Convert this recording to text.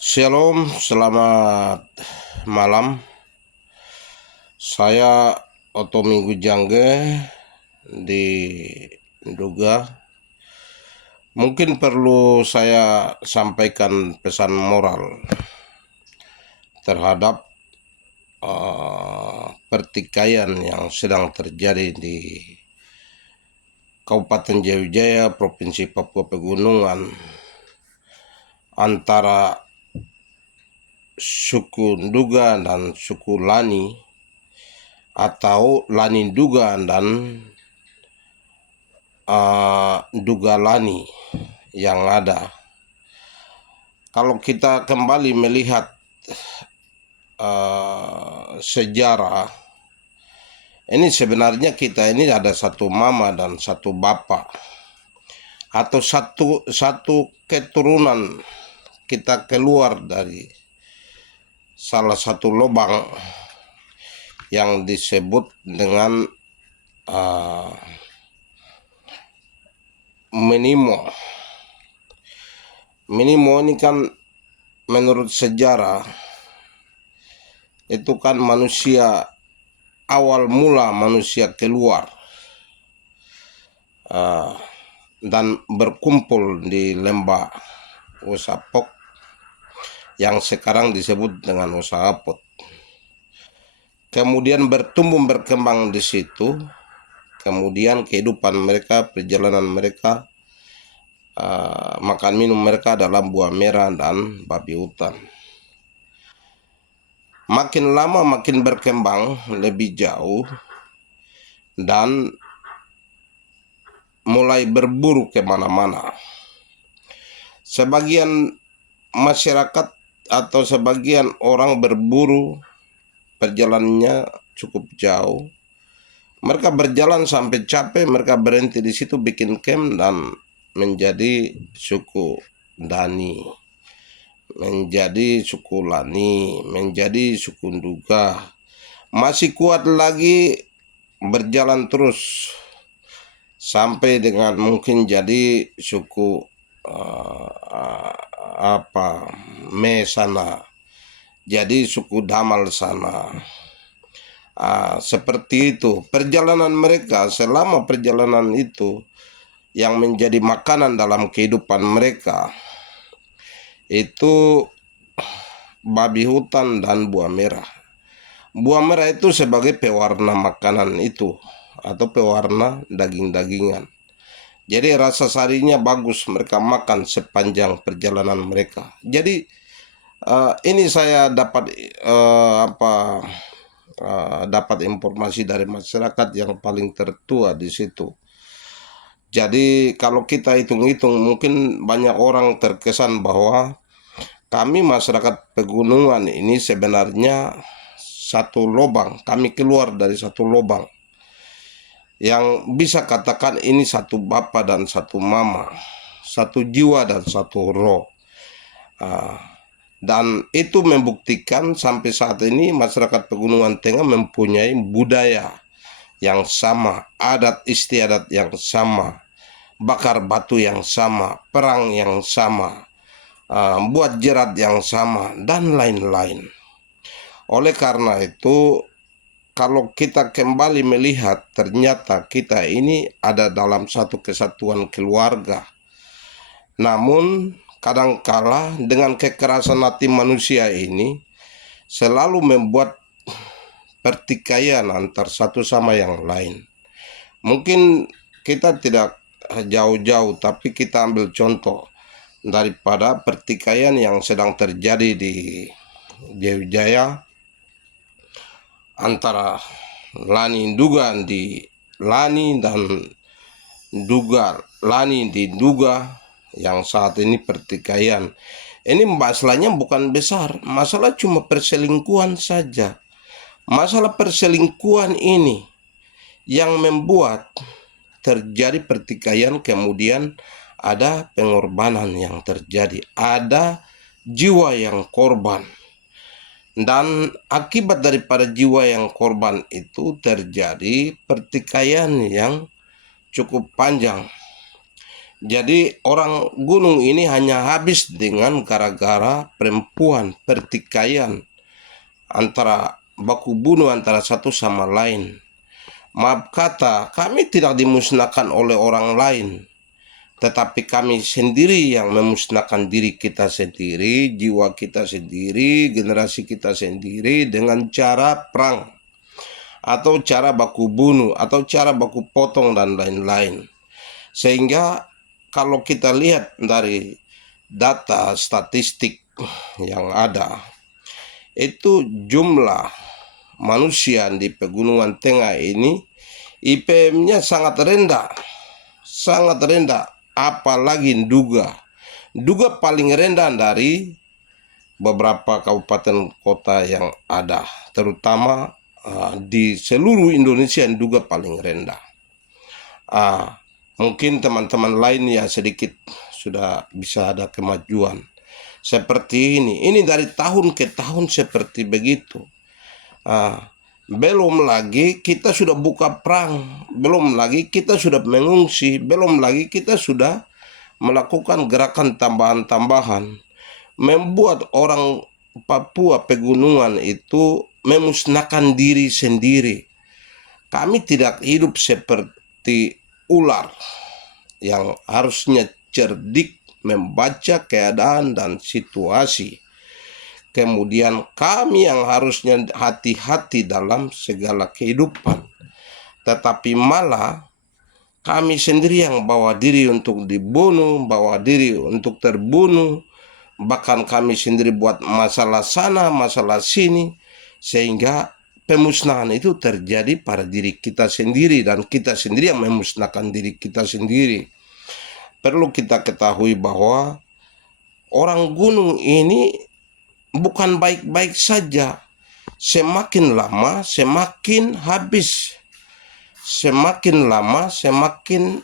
Shalom, selamat malam. Saya Oto Minggu Jangge di Duga. Mungkin perlu saya sampaikan pesan moral terhadap pertikaian yang sedang terjadi di Kabupaten Jayapura, Provinsi Papua Pegunungan antara suku Nduga dan suku Lani atau Lani Nduga dan Nduga Lani yang ada. Kalau kita kembali melihat sejarah, ini sebenarnya kita ini ada satu mama dan satu bapak, atau satu keturunan. Kita keluar dari salah satu lubang yang disebut dengan Menimo. Menimo ini kan menurut sejarah itu kan manusia, awal mula manusia keluar dan berkumpul di lembah Usapok yang sekarang disebut dengan Usapot. Kemudian bertumbuh berkembang di situ. Kemudian kehidupan mereka, perjalanan mereka, makan minum mereka adalah buah merah dan babi hutan. Makin lama makin berkembang lebih jauh dan mulai berburu kemana-mana. Sebagian masyarakat atau sebagian orang berburu perjalanannya cukup jauh. Mereka berjalan sampai capek, mereka berhenti di situ bikin camp dan menjadi suku Dani, menjadi suku Lani, menjadi suku Nduga. Masih kuat lagi berjalan terus sampai dengan mungkin jadi suku Mesana, jadi suku Damal sana. Seperti itu perjalanan mereka. Selama perjalanan itu yang menjadi makanan dalam kehidupan mereka itu babi hutan dan buah merah. Buah merah itu sebagai pewarna makanan itu atau pewarna daging-dagingan. Jadi rasa sarinya bagus, mereka makan sepanjang perjalanan mereka. Jadi ini saya dapat dapat informasi dari masyarakat yang paling tertua di situ. Jadi kalau kita hitung-hitung mungkin banyak orang terkesan bahwa kami masyarakat pegunungan ini sebenarnya satu lubang, kami keluar dari satu lubang. Yang bisa katakan ini satu bapa dan satu mama, satu jiwa dan satu roh. Dan itu membuktikan sampai saat ini masyarakat Pegunungan Tengah mempunyai budaya yang sama, adat istiadat yang sama, bakar batu yang sama, perang yang sama, buat jerat yang sama, dan lain-lain. Oleh karena itu, kalau kita kembali melihat, ternyata kita ini ada dalam satu kesatuan keluarga. Namun, kadangkala dengan kekerasan hati manusia ini selalu membuat pertikaian antar satu sama yang lain. Mungkin kita tidak jauh-jauh, tapi kita ambil contoh daripada pertikaian yang sedang terjadi di Jaya antara Lani Nduga di Lani dan Nduga Lani di Nduga, yang saat ini pertikaian. Ini masalahnya bukan besar, masalah cuma perselingkuhan saja. Masalah perselingkuhan ini yang membuat terjadi pertikaian, kemudian ada pengorbanan yang terjadi, ada jiwa yang korban. Dan akibat daripada jiwa yang korban itu terjadi pertikaian yang cukup panjang. Jadi orang gunung ini hanya habis dengan gara-gara perempuan, pertikaian antara baku bunuh antara satu sama lain. Maaf kata, kami tidak dimusnahkan oleh orang lain, tetapi kami sendiri yang memusnahkan diri kita sendiri, jiwa kita sendiri, generasi kita sendiri dengan cara perang, atau cara baku bunuh, atau cara baku potong, dan lain-lain. Sehingga kalau kita lihat dari data statistik yang ada, itu jumlah manusia di Pegunungan Tengah ini IPM-nya sangat rendah, apalagi Duga paling rendah dari beberapa kabupaten kota yang ada, terutama di seluruh Indonesia. Duga paling rendah. Mungkin teman-teman lain ya sedikit sudah bisa ada kemajuan seperti ini. Ini dari tahun ke tahun seperti begitu. Belum lagi kita sudah buka perang, belum lagi kita sudah mengungsi, belum lagi kita sudah melakukan gerakan tambahan-tambahan, membuat orang Papua pegunungan itu memusnahkan diri sendiri. Kami tidak hidup seperti ular yang harusnya cerdik membaca keadaan dan situasi. Kemudian kami yang harusnya hati-hati dalam segala kehidupan, tetapi malah kami sendiri yang bawa diri untuk dibunuh, bawa diri untuk terbunuh, bahkan kami sendiri buat masalah sana, masalah sini, sehingga pemusnahan itu terjadi pada diri kita sendiri, dan kita sendiri yang memusnahkan diri kita sendiri. Perlu kita ketahui bahwa orang gunung ini bukan baik-baik saja. Semakin lama semakin habis, semakin lama semakin